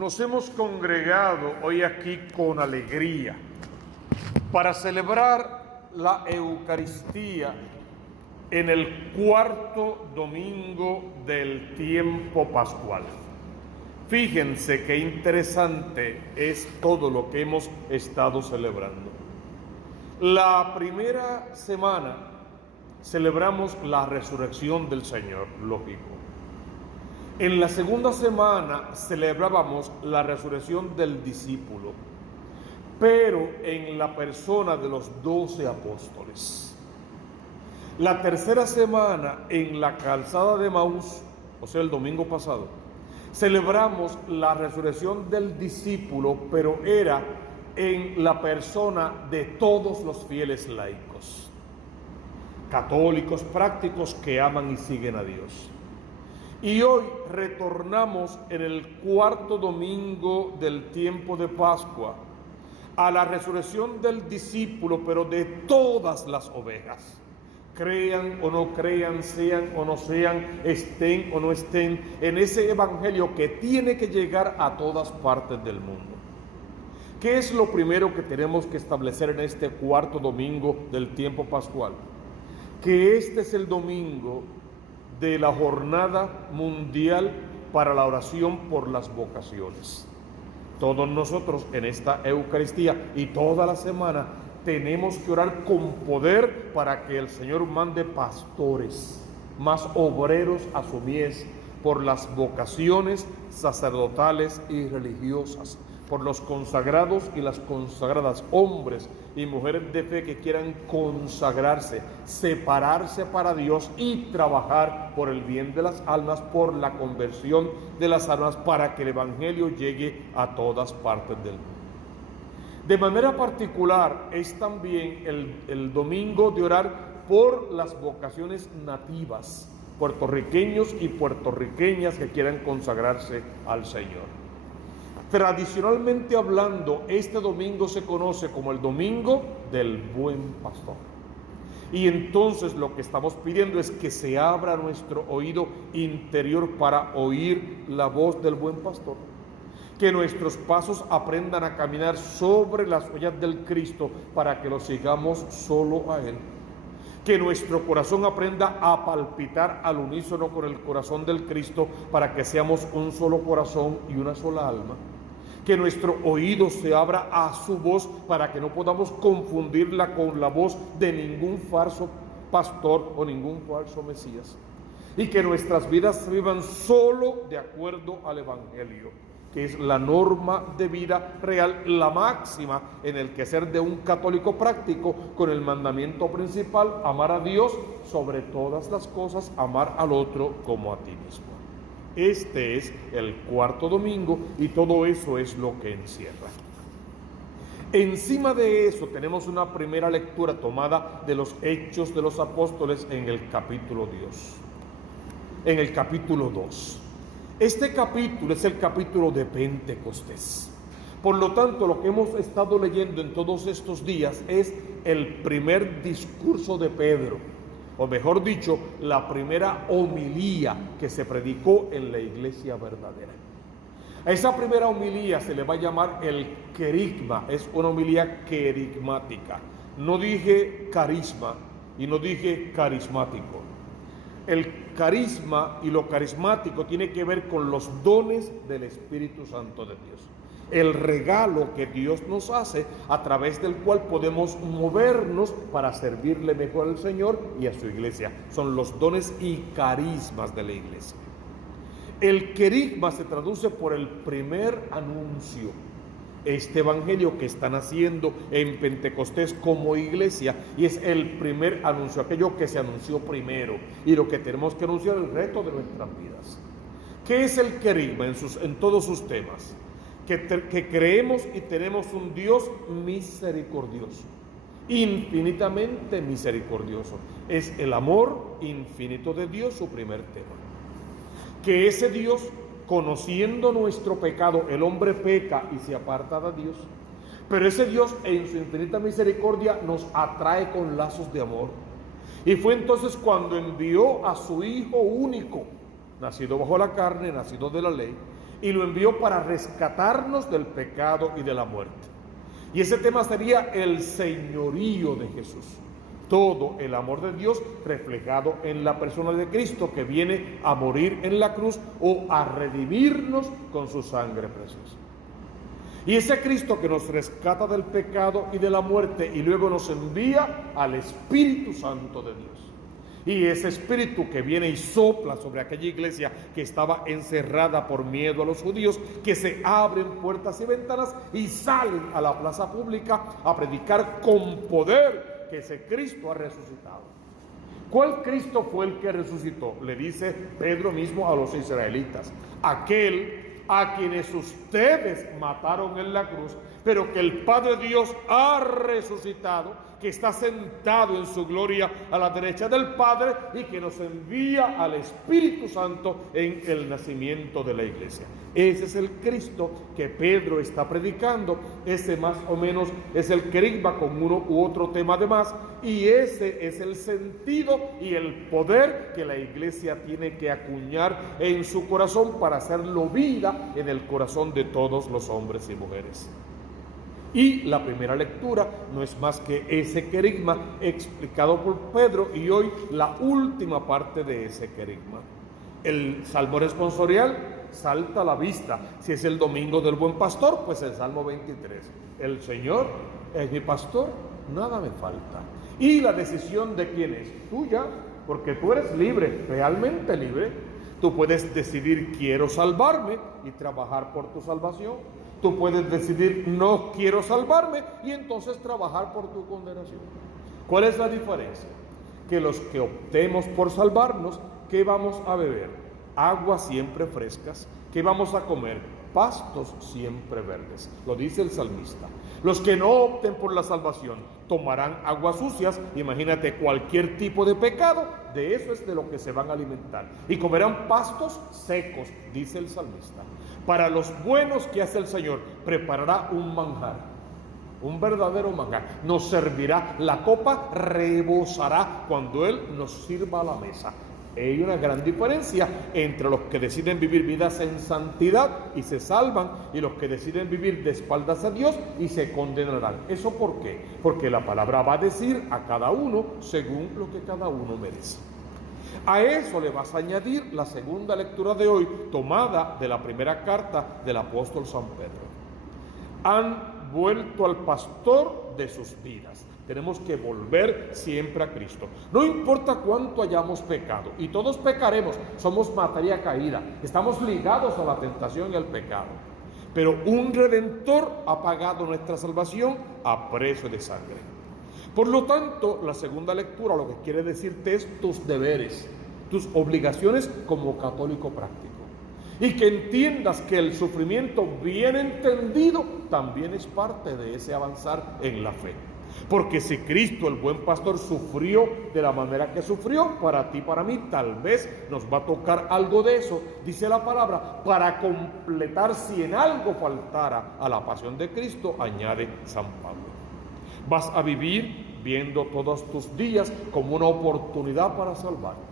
Nos hemos congregado hoy aquí con alegría para celebrar la Eucaristía en el cuarto domingo del tiempo pascual. Fíjense qué interesante es todo lo que hemos estado celebrando. La primera semana celebramos la resurrección del Señor, lógico. En la segunda semana celebrábamos la resurrección del discípulo, pero en la persona de los 12 apóstoles. La tercera semana, en la calzada de Emaús, o sea, el domingo pasado, celebramos la resurrección del discípulo, pero era en la persona de todos los fieles laicos, católicos prácticos que aman y siguen a Dios. Y hoy retornamos en el cuarto domingo del tiempo de Pascua a la resurrección del discípulo, pero de todas las ovejas. Crean o no crean, sean o no sean, estén o no estén, en ese evangelio que tiene que llegar a todas partes del mundo. ¿Qué es lo primero que tenemos que establecer en este cuarto domingo del tiempo pascual? Que este es el domingo de la jornada mundial para la oración por las vocaciones. Todos nosotros en esta Eucaristía y toda la semana tenemos que orar con poder para que el Señor mande pastores, más obreros a su mies, por las vocaciones sacerdotales y religiosas, por los consagrados y las consagradas, hombres y mujeres de fe que quieran consagrarse, separarse para Dios y trabajar por el bien de las almas, por la conversión de las almas, para que el Evangelio llegue a todas partes del mundo. De manera particular es también el domingo de orar por las vocaciones nativas, puertorriqueños y puertorriqueñas que quieran consagrarse al Señor. Tradicionalmente hablando, este domingo se conoce como el domingo del buen pastor. Y entonces lo que estamos pidiendo es que se abra nuestro oído interior para oír la voz del buen pastor. Que nuestros pasos aprendan a caminar sobre las huellas del Cristo para que lo sigamos solo a Él. Que nuestro corazón aprenda a palpitar al unísono con el corazón del Cristo para que seamos un solo corazón y una sola alma. Que nuestro oído se abra a su voz para que no podamos confundirla con la voz de ningún falso pastor o ningún falso Mesías. Y que nuestras vidas se vivan solo de acuerdo al Evangelio, que es la norma de vida real, la máxima en el quehacer de un católico práctico, con el mandamiento principal: amar a Dios sobre todas las cosas, amar al otro como a ti mismo. Este es el cuarto domingo y todo eso es lo que encierra. Encima de eso tenemos una primera lectura tomada de los Hechos de los Apóstoles en el capítulo 2. Este capítulo es el capítulo de Pentecostés. Por lo tanto, lo que hemos estado leyendo en todos estos días es el primer discurso de Pedro, o mejor dicho, la primera homilía que se predicó en la iglesia verdadera. A esa primera homilía se le va a llamar el querigma, es una homilía querigmática. No dije carisma y no dije carismático. El carisma y lo carismático tiene que ver con los dones del Espíritu Santo de Dios. El regalo que Dios nos hace, a través del cual podemos movernos para servirle mejor al Señor y a su iglesia. Son los dones y carismas de la iglesia. El querigma se traduce por el primer anuncio. Este evangelio que están haciendo en Pentecostés como iglesia, y es el primer anuncio, aquello que se anunció primero, y lo que tenemos que anunciar el resto de nuestras vidas. ¿Qué es el querigma en todos sus temas? Que creemos y tenemos un Dios misericordioso, infinitamente misericordioso. Es el amor infinito de Dios su primer tema. Que ese Dios, conociendo nuestro pecado, el hombre peca y se aparta de Dios, pero ese Dios en su infinita misericordia nos atrae con lazos de amor. Y fue entonces cuando envió a su Hijo único, nacido bajo la carne, nacido de la ley, y lo envió para rescatarnos del pecado y de la muerte. Y ese tema sería el señorío de Jesús. Todo el amor de Dios reflejado en la persona de Cristo, que viene a morir en la cruz o a redimirnos con su sangre preciosa. Y ese Cristo que nos rescata del pecado y de la muerte y luego nos envía al Espíritu Santo de Dios. Y ese Espíritu que viene y sopla sobre aquella iglesia que estaba encerrada por miedo a los judíos, que se abren puertas y ventanas y salen a la plaza pública a predicar con poder que ese Cristo ha resucitado. ¿Cuál Cristo fue el que resucitó? Le dice Pedro mismo a los israelitas: aquel a quienes ustedes mataron en la cruz, pero que el Padre Dios ha resucitado, que está sentado en su gloria a la derecha del Padre y que nos envía al Espíritu Santo en el nacimiento de la iglesia. Ese es el Cristo que Pedro está predicando. Ese más o menos es el querigma con uno u otro tema de más, y ese es el sentido y el poder que la iglesia tiene que acuñar en su corazón para hacerlo vida en el corazón de todos los hombres y mujeres. Y la primera lectura no es más que ese querigma explicado por Pedro, y hoy la última parte de ese querigma. El salmo responsorial salta a la vista. Si es el domingo del buen pastor, pues el Salmo 23. El Señor es mi pastor, nada me falta. Y la decisión de quién es tuya, porque tú eres libre, realmente libre. Tú puedes decidir quiero salvarme y trabajar por tu salvación. Tú puedes decidir no quiero salvarme y entonces trabajar por tu condenación. ¿Cuál es la diferencia? Que los que optemos por salvarnos, ¿qué vamos a beber? Aguas siempre frescas. ¿Qué vamos a comer? Pastos siempre verdes. Lo dice el salmista. Los que no opten por la salvación tomarán aguas sucias. Imagínate, cualquier tipo de pecado, de eso es de lo que se van a alimentar. Y comerán pastos secos, dice el salmista. Para los buenos que hace el Señor, preparará un manjar, un verdadero manjar. Nos servirá, la copa rebosará cuando Él nos sirva a la mesa. Hay una gran diferencia entre los que deciden vivir vidas en santidad y se salvan, y los que deciden vivir de espaldas a Dios y se condenarán. ¿Eso por qué? Porque la palabra va a decir a cada uno según lo que cada uno merece. A eso le vas a añadir la segunda lectura de hoy, tomada de la primera carta del apóstol San Pedro. Han vuelto al pastor de sus vidas. Tenemos que volver siempre a Cristo. No importa cuánto hayamos pecado, y todos pecaremos, somos materia caída, estamos ligados a la tentación y al pecado. Pero un Redentor ha pagado nuestra salvación a precio de sangre. Por lo tanto, la segunda lectura lo que quiere decirte es tus deberes, tus obligaciones como católico práctico. Y que entiendas que el sufrimiento bien entendido también es parte de ese avanzar en la fe. Porque si Cristo, el buen pastor, sufrió de la manera que sufrió, para ti, para mí, tal vez nos va a tocar algo de eso, dice la palabra, para completar si en algo faltara a la pasión de Cristo, añade San Pablo. Vas a vivir viendo todos tus días como una oportunidad para salvarte.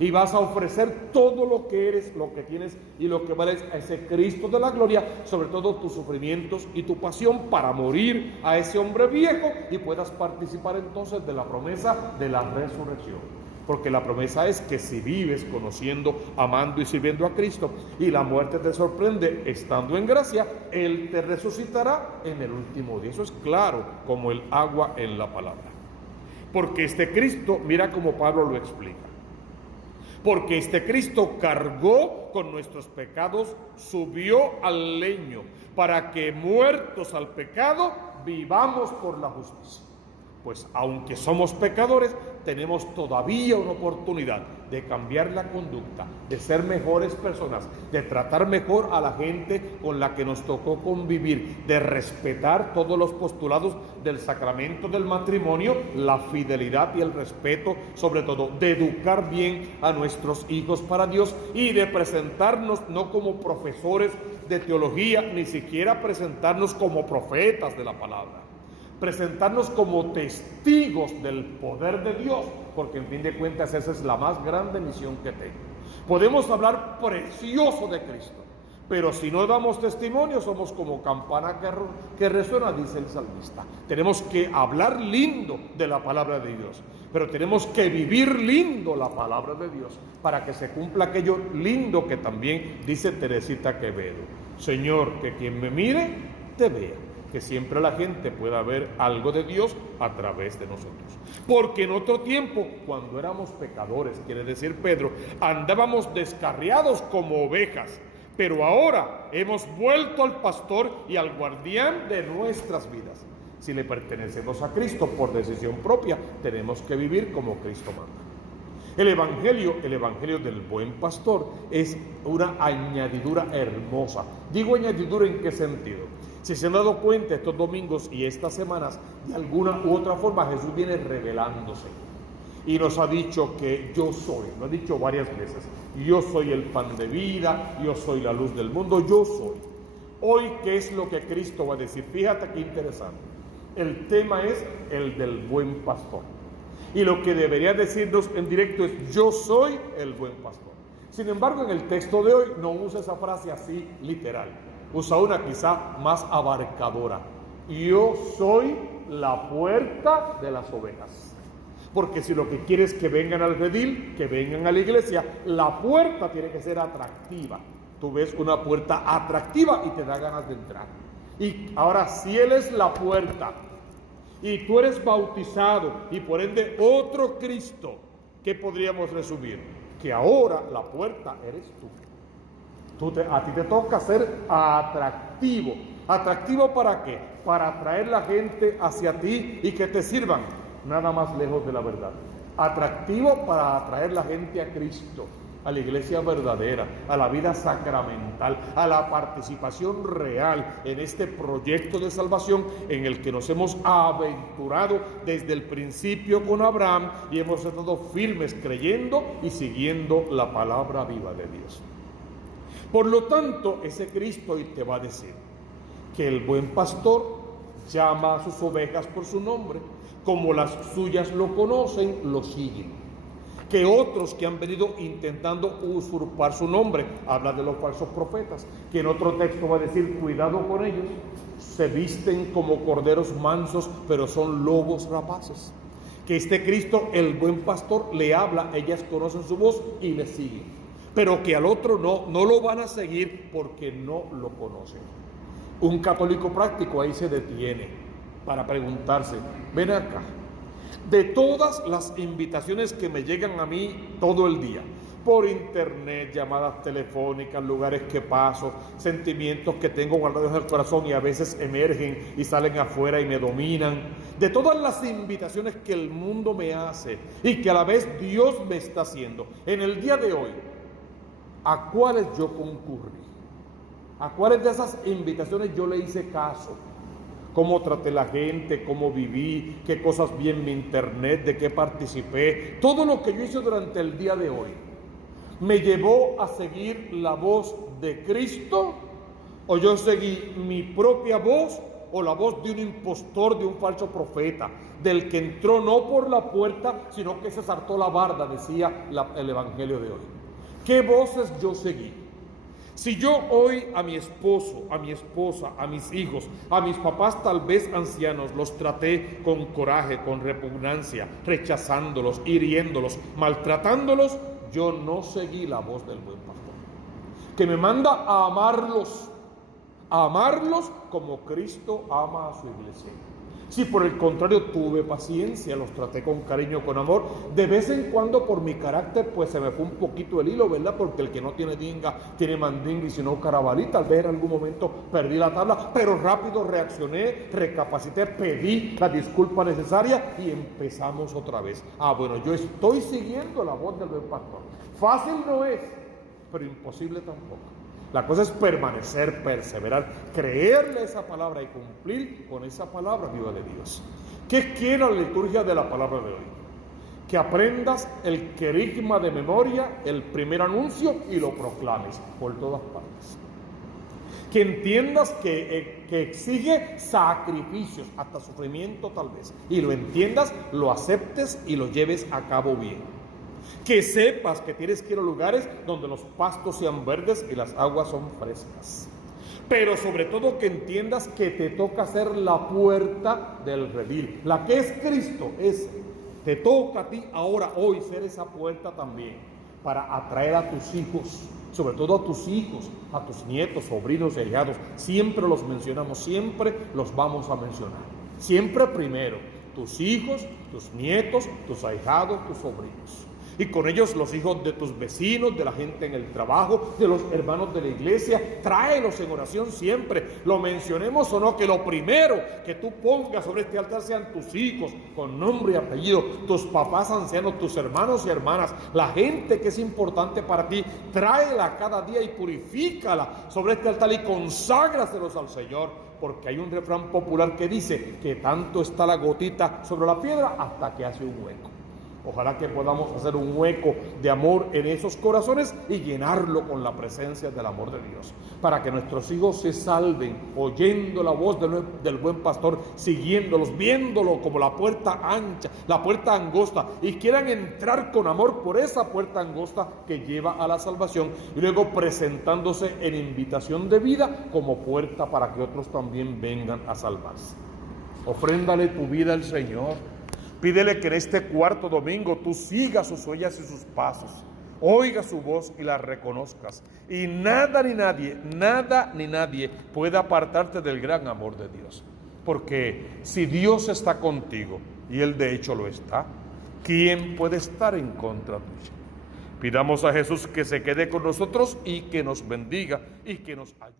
Y vas a ofrecer todo lo que eres, lo que tienes y lo que vales a ese Cristo de la gloria, sobre todo tus sufrimientos y tu pasión, para morir a ese hombre viejo y puedas participar entonces de la promesa de la resurrección. Porque la promesa es que si vives conociendo, amando y sirviendo a Cristo, y la muerte te sorprende estando en gracia, Él te resucitará en el último día. Eso es claro como el agua en la palabra. Porque este Cristo, mira cómo Pablo lo explica. Porque este Cristo cargó con nuestros pecados, subió al leño, para que muertos al pecado, vivamos por la justicia. Pues aunque somos pecadores, tenemos todavía una oportunidad de cambiar la conducta, de ser mejores personas, de tratar mejor a la gente con la que nos tocó convivir, de respetar todos los postulados del sacramento del matrimonio, la fidelidad y el respeto, sobre todo, de educar bien a nuestros hijos para Dios y de presentarnos no como profesores de teología, ni siquiera presentarnos como profetas de la palabra. Presentarnos como testigos del poder de Dios, porque en fin de cuentas esa es la más grande misión que tengo. Podemos hablar precioso de Cristo, Pero si no damos testimonio, somos como campana que resuena, dice el salmista. Tenemos que hablar lindo de la palabra de Dios, pero tenemos que vivir lindo la palabra de Dios para que se cumpla aquello lindo que también dice Teresita Quevedo. Señor, que quien me mire, te vea. Que siempre la gente pueda ver algo de Dios a través de nosotros. Porque en otro tiempo, cuando éramos pecadores, quiere decir Pedro, andábamos descarriados como ovejas, pero ahora hemos vuelto al pastor y al guardián de nuestras vidas. Si le pertenecemos a Cristo por decisión propia, tenemos que vivir como Cristo manda. El evangelio del buen pastor es una añadidura hermosa. Digo añadidura, ¿en qué sentido? Si se han dado cuenta estos domingos y estas semanas, de alguna u otra forma Jesús viene revelándose y nos ha dicho que yo soy, lo ha dicho varias veces, yo soy el pan de vida, yo soy la luz del mundo, yo soy. Hoy, ¿qué es lo que Cristo va a decir? Fíjate qué interesante. El tema es el del buen pastor. Y lo que debería decirnos en directo es: yo soy el buen pastor. Sin embargo, en el texto de hoy no usa esa frase así literal. Usa una quizá más abarcadora. Yo soy la puerta de las ovejas. Porque si lo que quieres es que vengan al redil, que vengan a la iglesia, la puerta tiene que ser atractiva. Tú ves una puerta atractiva y te da ganas de entrar. Y ahora, si Él es la puerta y tú eres bautizado y por ende otro Cristo, ¿qué podríamos resumir? Que ahora la puerta eres tú. A ti te toca ser atractivo. ¿Atractivo para qué? Para atraer la gente hacia ti y que te sirvan. Nada más lejos de la verdad. Atractivo para atraer la gente a Cristo, a la iglesia verdadera, a la vida sacramental, a la participación real en este proyecto de salvación en el que nos hemos aventurado desde el principio con Abraham y hemos estado firmes creyendo y siguiendo la palabra viva de Dios. Por lo tanto, ese Cristo hoy te va a decir que el buen pastor llama a sus ovejas por su nombre, como las suyas lo conocen, lo siguen. Que otros que han venido intentando usurpar su nombre, habla de los falsos profetas, que en otro texto va a decir: cuidado con ellos, se visten como corderos mansos, pero son lobos rapaces. Que este Cristo, el buen pastor, le habla, ellas conocen su voz y le siguen. Pero que al otro no lo van a seguir porque no lo conocen. Un católico práctico ahí se detiene para preguntarse: ven acá, de todas las invitaciones que me llegan a mí todo el día, por internet, llamadas telefónicas, lugares que paso, sentimientos que tengo guardados en el corazón y a veces emergen y salen afuera y me dominan, de todas las invitaciones que el mundo me hace y que a la vez Dios me está haciendo, en el día de hoy, ¿a cuáles yo concurrí? ¿A cuáles de esas invitaciones yo le hice caso? ¿Cómo traté la gente? ¿Cómo viví? ¿Qué cosas vi en mi internet? ¿De qué participé? Todo lo que yo hice durante el día de hoy, ¿me llevó a seguir la voz de Cristo? ¿O yo seguí mi propia voz? ¿O la voz de un impostor, de un falso profeta, del que entró no por la puerta, sino que se saltó la barda, decía el evangelio de hoy? ¿Qué voces yo seguí? Si yo hoy a mi esposo, a mi esposa, a mis hijos, a mis papás tal vez ancianos, los traté con coraje, con repugnancia, rechazándolos, hiriéndolos, maltratándolos, yo no seguí la voz del buen pastor, que me manda a amarlos como Cristo ama a su iglesia. Si por el contrario tuve paciencia, los traté con cariño, con amor, de vez en cuando por mi carácter pues se me fue un poquito el hilo, ¿verdad? Porque el que no tiene dinga tiene mandinga y si no carabalí. Tal vez en algún momento perdí la tabla, pero rápido reaccioné, recapacité, pedí la disculpa necesaria y empezamos otra vez. Bueno, yo estoy siguiendo la voz del buen pastor. Fácil no es, pero imposible tampoco. La cosa es permanecer, perseverar, creerle esa palabra y cumplir con esa palabra viva de Dios. ¿Qué quiere la liturgia de la palabra de hoy? Que aprendas el querigma de memoria, el primer anuncio, y lo proclames por todas partes. Que entiendas que exige sacrificios, hasta sufrimiento tal vez, y lo entiendas, lo aceptes y lo lleves a cabo bien. Que sepas que tienes que ir a lugares donde los pastos sean verdes y las aguas son frescas. Pero sobre todo que entiendas que te toca ser la puerta del redil. La que es Cristo, te toca a ti ahora, hoy, ser esa puerta también, para atraer a tus hijos, sobre todo a tus hijos, a tus nietos, sobrinos y ahijados. Siempre los mencionamos, siempre los vamos a mencionar. Siempre primero, tus hijos, tus nietos, tus ahijados, tus sobrinos. Y con ellos los hijos de tus vecinos, de la gente en el trabajo, de los hermanos de la iglesia. Tráelos en oración siempre. Lo mencionemos o no, que lo primero que tú pongas sobre este altar sean tus hijos, con nombre y apellido, tus papás ancianos, tus hermanos y hermanas, la gente que es importante para ti. Tráela cada día y purifícala sobre este altar y conságraselos al Señor. Porque hay un refrán popular que dice que tanto está la gotita sobre la piedra hasta que hace un hueco. Ojalá que podamos hacer un hueco de amor en esos corazones y llenarlo con la presencia del amor de Dios, para que nuestros hijos se salven oyendo la voz del buen pastor, siguiéndolos, viéndolo como la puerta ancha, la puerta angosta, y quieran entrar con amor por esa puerta angosta que lleva a la salvación, y luego presentándose en invitación de vida como puerta para que otros también vengan a salvarse. Ofréndale tu vida al Señor. Pídele que en este cuarto domingo tú sigas sus huellas y sus pasos, oigas su voz y la reconozcas. Y nada ni nadie puede apartarte del gran amor de Dios. Porque si Dios está contigo, y Él de hecho lo está, ¿quién puede estar en contra tuya? Pidamos a Jesús que se quede con nosotros y que nos bendiga y que nos ayude.